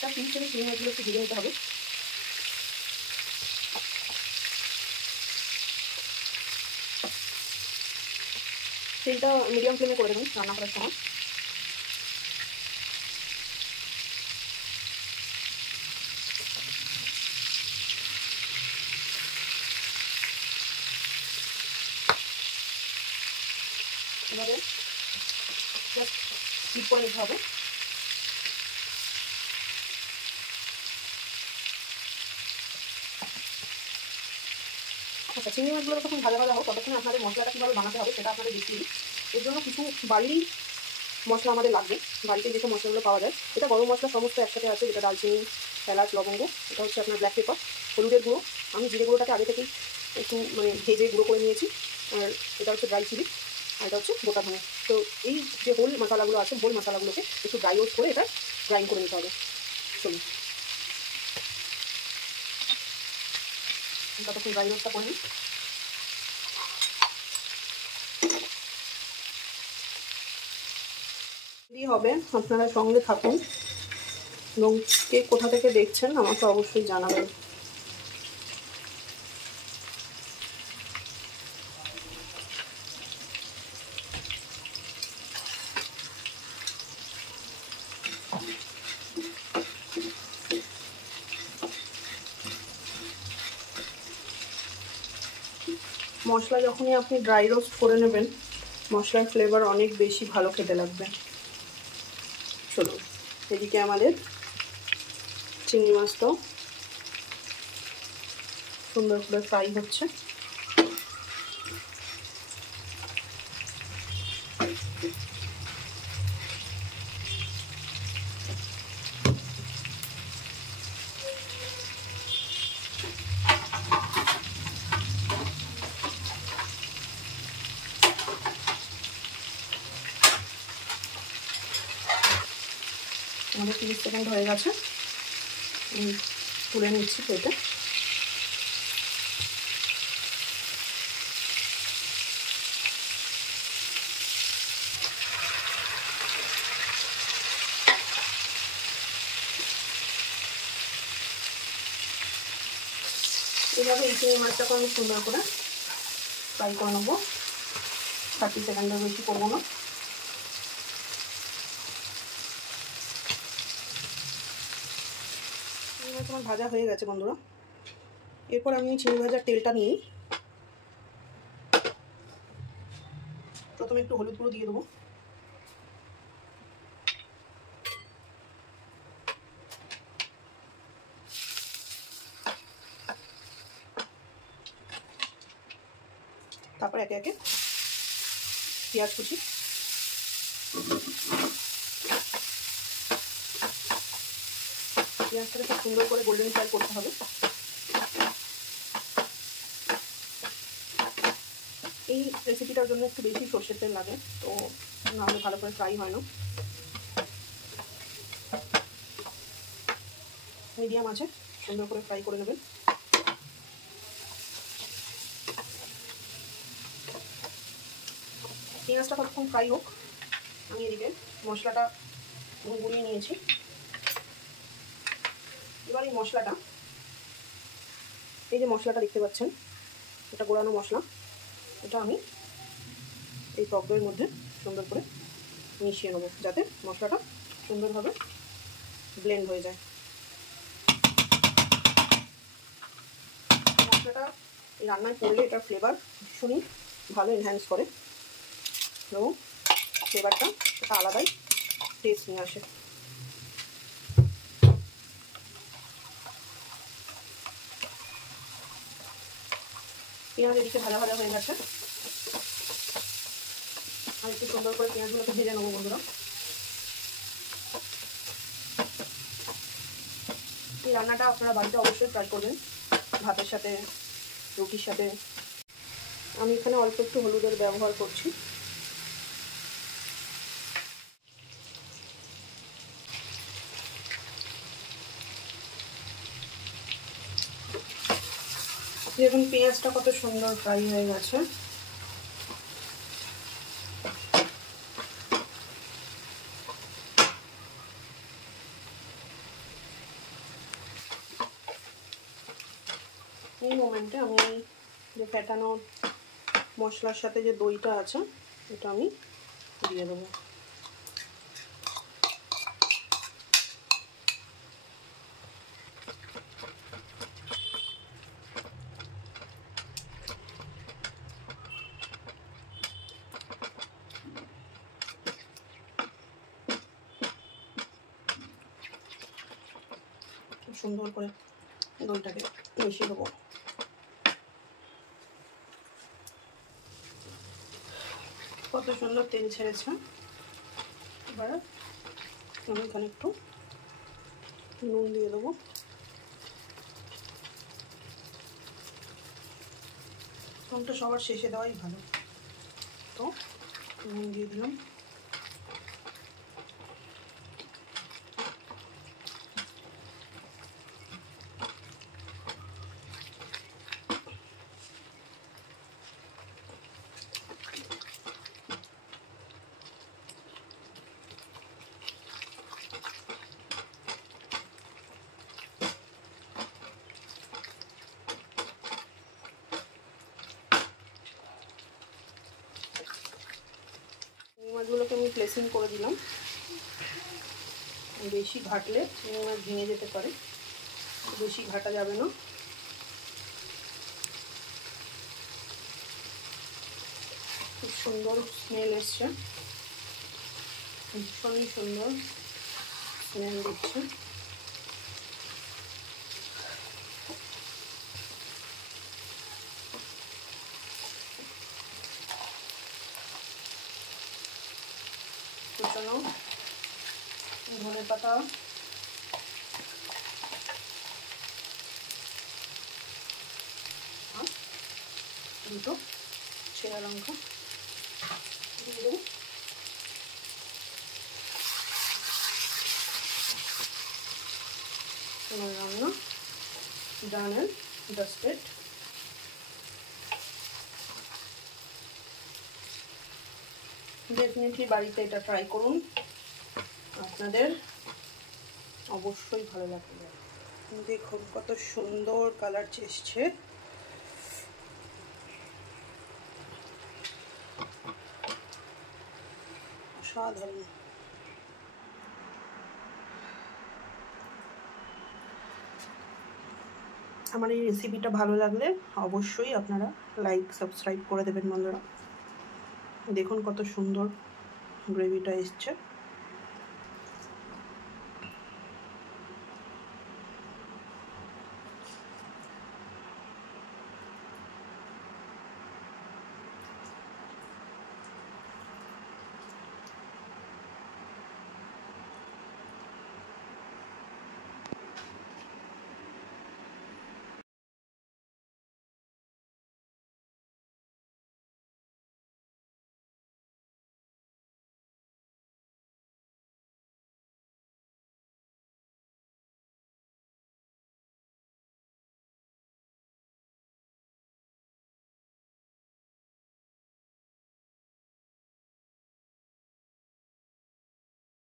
তার 30 সেকেন্ড চিংড়ি মাছগুলো একটু ভেজে নিতে হবে। তেলটা মিডিয়াম ফ্লেমে করে দেবেন রান্না করার সময়। এভাবে জাস্ট স্কিপ করে নিতে হবে। আচ্ছা, চিংড়ি মাছগুলো যখন ভাজা ভাজা হোক ততক্ষণে আপনাদের মশলাটা কীভাবে বানাতে হবে সেটা আপনাদের দেখিয়ে দিই। এর জন্য কিছু বাড়িরই মশলা আমাদের লাগবে। বাড়িতে যেসব মশলাগুলো পাওয়া যায়, এটা গরম মশলা সমস্ত একসাথে আছে, যেটা দালচিনি, এলাচ, লবঙ্গ, এটা হচ্ছে আপনার ব্ল্যাক পেপার, হলুদের গুঁড়ো, আমি জিরে গুঁড়োটাকে আগে থেকেই একটু ভেজে গুঁড়ো করে নিয়েছি, আর এটা হচ্ছে ড্রাই চিলি, আর এটা হচ্ছে গোটা ধনে। তো এই যে হোল মশলাগুলো আছে, হোল মশলাগুলোকে একটু ড্রাই রোস্ট করে এটা গ্রাইন্ড করে নিতে হবে। চলুন ততক্ষণ ড্রাই রোস্টটা করে নিই। হবে, আপনারা সঙ্গে থাকুন এবং কে কোথা থেকে দেখছেন আমাকে অবশ্যই জানাবেন। মশলা যখনই আপনি ড্রাই রোস্ট করে নেবেন, মশলার ফ্লেভার অনেক বেশি ভালো খেতে লাগবে। চলুন, এদিকে আমাদের চিংড়ি মাছটাও সুন্দর করে ফ্রাই হচ্ছে। আমাদের 30 সেকেন্ড হয়ে গেছে, তুলে নিচ্ছি প্লেটে। এইভাবে এই চিংড়ি মাছটাকে আমি সুন্দর করে ফ্রাই করে নেবো, 30 সেকেন্ডের বেশি করবো না। চিংড়ি মাছ আমার ভাজা হয়ে গেছে বন্ধুরা। এরপর আমি চিংড়ি ভাজার তেলটা নিয়ে প্রথমে একটু হলুদ গুঁড়ো দিয়ে দেবো, তারপর একে একে পেঁয়াজ কুচি, পেঁয়াজটাকে খুব সুন্দর করে গোল্ডেন ফ্রাই করতে হবে। এই রেসিপিটার জন্য একটু বেশি সর্ষের তেল লাগে, তো নাহলে ভালো করে ফ্রাই হয় না। মিডিয়াম আছে সুন্দর করে ফ্রাই করে নেবেন। পেঁয়াজটা কতক্ষণ ফ্রাই হোক, আমি এদিকে মশলাটা গুঁড়িয়ে নিয়েছি। এবার এই মশলাটা, এই যে মশলাটা দেখতে পাচ্ছেন, এটা গোড়ানো মশলা, এটা আমি এই টক দইয়ের মধ্যে সুন্দর করে মিশিয়ে নেবো, যাতে মশলাটা সুন্দরভাবে ব্লেন্ড হয়ে যায়। মশলাটা এই রান্নায় পড়লে এটার ফ্লেভার ভীষণই ভালো এনহ্যান্স করে এবং ফ্লেভারটা একটা আলাদাই টেস্ট নিয়ে আসে। পেঁয়াজ এদিকে ভাজা ভাজা হয়ে গেছে, আর একটু সুন্দর করে পেঁয়াজগুলোকে ভেজে নেবো বন্ধুরা। এই রান্নাটা আপনারা বাড়িতে অবশ্যই ট্রাই করবেন, ভাতের সাথে, রুটির সাথে। আমি এখানে অল্প একটু হলুদের ব্যবহার করছি। দেখুন পেঁয়াজটা কত সুন্দর ফ্রাই হয়ে গেছে। এই মোমেন্টে আমি যে ফেটানো মশলার সাথে যে দইটা আছে এটা আমি দিয়ে দেবো। সুন্দর করে দইটাকে মিশিয়ে দেবো। কত সুন্দর তেল ছেড়েছে। এবার আমি এখানে একটু নুন দিয়ে দেবো। নুনটা সবার শেষে দেওয়াই ভালো, তো নুন দিয়ে দিলাম। মাছগুলোকে আমি প্লেসিং করে দিলাম। বেশি ঘাটলে চিংড়ি মাছ ভেঙে যেতে পারে, বেশি ঘাটা যাবে না। খুব সুন্দর স্মেল এসছে, ভীষণই সুন্দর স্মেল দিচ্ছে। কুচানো ধনে পাতা, দুটো ছেঁড়া লঙ্কা দিয়ে দেবো। আমার রান্না ডান অ্যান্ড ডাস্টেড। ডেফিনেটলি বাড়িতে এটা ট্রাই করুন, আপনাদের অবশ্যই ভালো লাগবে। দেখুন কত সুন্দর কালার এসছে। অসাধারণ। আমার এই রেসিপিটা ভালো লাগলে অবশ্যই আপনারা লাইক সাবস্ক্রাইব করে দেবেন বন্ধুরা। দেখুন কত সুন্দর গ্রেভিটা এসছে।